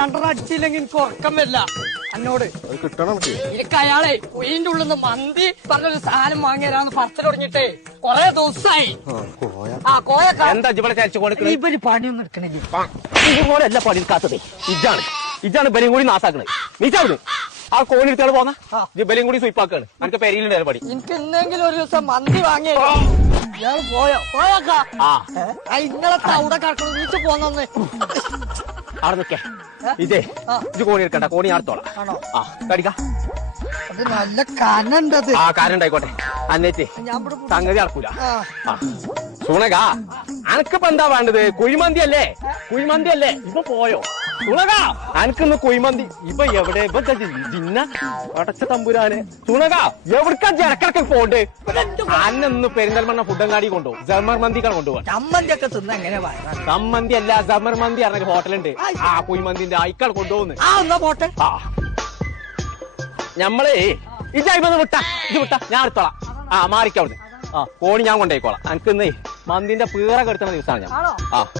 രണ്ടെണ്ണം അടിച്ചില്ലെങ്കിൽ എനിക്ക് ഉറക്കം വരില്ല. എന്നോട് എനിക്ക്. അയാളെ കുയിന്റെ ഉള്ളിൽ നിന്ന് മന്തി പറഞ്ഞൊരു സാധനം വാങ്ങിയരാന്ന് പറച്ചിൽ തുടങ്ങിട്ടേ കൊറേ ദിവസമായി ആ കോയ. ആ കോയൊക്കെ എന്താ ഇവിടെ ഇവർ പണിയൊന്നും എടുക്കണില്ല. ഇതുപോലെ അല്ല പണി എടുക്കാത്തത്. ഇജാണ് ഇജാണ് ബലിയും കൂടി നാസാക്കണത് നീച്ചാവുന്നു ആ കോണി എടുത്തോട് പോന്ന? ഇത് ബലിയും കൂടി സ്വീപ്പാക്കാണ് എനിക്ക് പെരിയിലുണ്ടായ പണി എനിക്ക് എന്തെങ്കിലും ഒരു ദിവസം മന്തി വാങ്ങിയ പോയോ? പോയാക്കാ ഇന്നലത്തെ അവിടെ കിടക്കണം നീച്ച് പോന്നെ അവിടെ നിക്കേ ഇതേ. ഇത് കോണി എടുക്കണ്ട കോണി അടുത്തോളാം ആണോ? ആ കടിക്ക. അത് നല്ല കനുണ്ടത്. ആ കാര്യം ഉണ്ടായിക്കോട്ടെ അന്നേറ്റ് സംഗതി നടക്കൂല. ആ. ആ. സുണക അനക്കിപ്പോ എന്താ വേണ്ടത്? കുഴിമന്തി അല്ലേ കുഴിമന്തി അല്ലേ ഇപ്പൊ പോയോ? സുണക അനക്കിന്ന് കുഴിമന്തി. ഇപ്പൊ എവിടെ? ഇപ്പൊ ജിന്ന അടച്ച തമ്പുരാന്. സുണക എവിടക്കാ ജനക്കിടക്ക് പോണ്ട്? അന്നൊന്ന് പെരിന്തൽമണ്ണ ഫുഡങ്ങാടി കൊണ്ടുപോകും ജമർ മന്തിക്കാണ് കൊണ്ടുപോകാൻ ചമ്മന്തി ഒക്കെ തിന്ന് എങ്ങനെ വയറാ? സമ്മന്തി അല്ല ജമർ മന്തി പറഞ്ഞ ഹോട്ടലുണ്ട്. ആ കുഴിമന്തിന്റെ ആയിക്കാൾ കൊണ്ടുപോകുന്നു ആ എന്നാ പോട്ടെ. ആ. ഞമ്മളേ ഇജായിപ്പൊന്ന് വിട്ട. ഇത് വിട്ട. ഞാൻ എടുത്തോളാം. ആ മാറിക്കവിടുന്ന് ആ കോണി ഞാൻ കൊണ്ടുപോയിക്കോളാം എനിക്കിന്നേ മന്തിന്റെ പീറ എടുത്തുന്ന ദിവസമാണ് ഞാൻ. ആ.